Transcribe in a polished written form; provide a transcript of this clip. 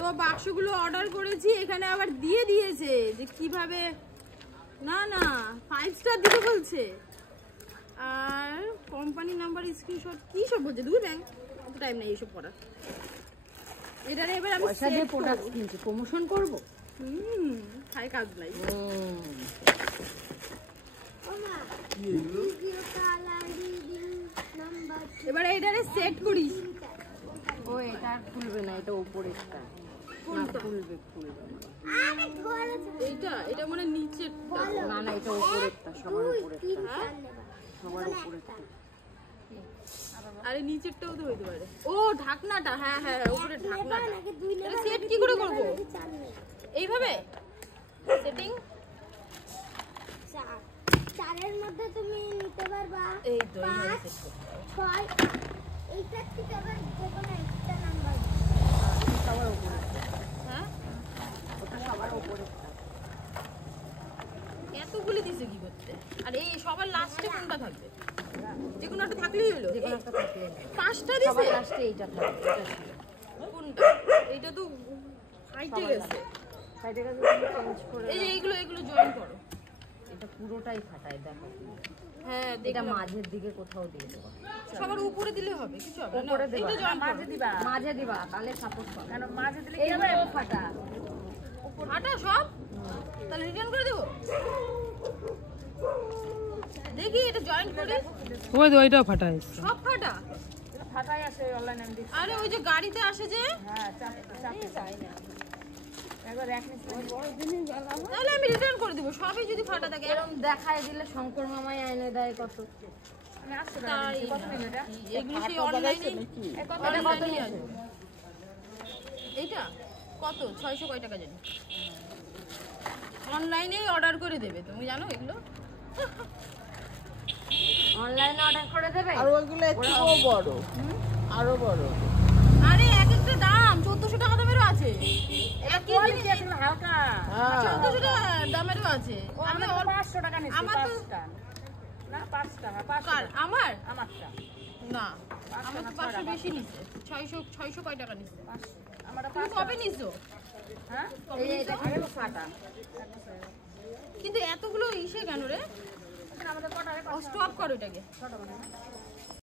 এত বাক্সগুলো অর্ডার করেছি, এখানে আবার দিয়ে দিয়েছে যে কিভাবে, না না 5 স্টার দিতে বলছে, আর কোম্পানি নাম্বার স্ক্রিনশট কি সব বলছে। দুই ব্যাংক অত টাইম নেই এসব করার। এটারে এবার আমি পয়সা দিয়ে প্রোডাক্ট কিনছি, প্রমোশন করব। খাই কাজ নাই। এবার এটারে সেট করিস। ও এটা আর খুলবে না, এটা উপরেরটা। কোনটা খুলবে খুলবে এইটা? এটা মানে নিচেরটা। না না, এটা উপরেরটা, সবার উপরেরটা, সবার উপরেরটা। আরে নিচেরটাও তো হইতে পারে। ও ঢাকনাটা, হ্যাঁ হ্যাঁ উপরে ঢাকনাটা। এটা সেট কি করে করব? এইভাবে সেটিং। চারের মধ্যে তুমি নিতে পারবা। এই তো এইভাবে সেট করতে হবে। 6 এইটার থেকে আবার যেকোনো একটা নাম্বার সবার উপরেরটা। হ্যাঁ ওটা সবার উপরেরটা। এতগুলি দিছে কি করতে? আর এই সবার লাস্টে কোনটা থাকবে? যে কোনো একটা থাকলেই হলো। যে কোনো একটা থাকলে 5টা দিছে। সবার লাস্টে এইটা থাকবে, এটা ছিল। কোনটা? এইটা তো হাইটে গেছে। সাইডে কাছে তুমি চেঞ্জ করে এই যে এইগুলো এগুলো জয়েন করো। এটা পুরোটাই ফাটায়, দেখো। হ্যাঁ এটা দেখলাম। মাঝের দিকে কোথাও দিয়ে দেবো। সবার উপরে দিলে হবে, কিছু হবে না। উপরে দিবা, এটা জয়েন মাঝে দিবা, মাঝে দিবা, তাহলে সাপোর্ট পাবে। কেন মাঝে দিলে এই হলো ফাটা। ফাটা সব? তাহলে রিটার্ন করে দেবো। দেখি এটা জয়েন করে। ওই তো ওইটাও ফাটা আছে, সব ফাটা? ফাটাই আছে অনলাইনে আমি দেখছি। আরে ওই যে গাড়িতে আসে যে, হ্যাঁ চাপতে চাই না একবার এক নিচে তাহলে আমি রিটার্ন করে দেবো। সবই যদি ফাটা থাকে। এরকম দেখায় দিলে শঙ্কর মামাই এনে দেয় কত। আমি আসতে তাই কত নিল এটা? এগুলো সেই অনলাইনে। এটা কত নিয়েছে? এইটা কত? 600 কয় টাকা জানি। অনলাইনেই অর্ডার করে দেবে, তুমি জানো এগুলো? অনলাইনে অর্ডার করে দেবে। আর ওইগুলো একটু বড়, আরো বড়। আরে এক একটা দাম 1400 টাকা দামেরও আছে। এক কেজি কোয়ালিটি আছে হালকা। 1400 টাকা দামেরও আছে। আমি 500 টাকা নিছি, আমার তো 5টা না 5 টাকা, 5 কার? আমার আমারটা না, আমার তো 500 বেশি নিছে। 600 কয় টাকা নিছে? 500 আমারটা তুমি 5 কবে নিছো? হ্যাঁ কবে এই নিছো? এটা খালি ফাটা। কিন্তু এতগুলো ইসে কেন রে? আমাদের কটা স্টপ করো এটাকে। ছোট মানে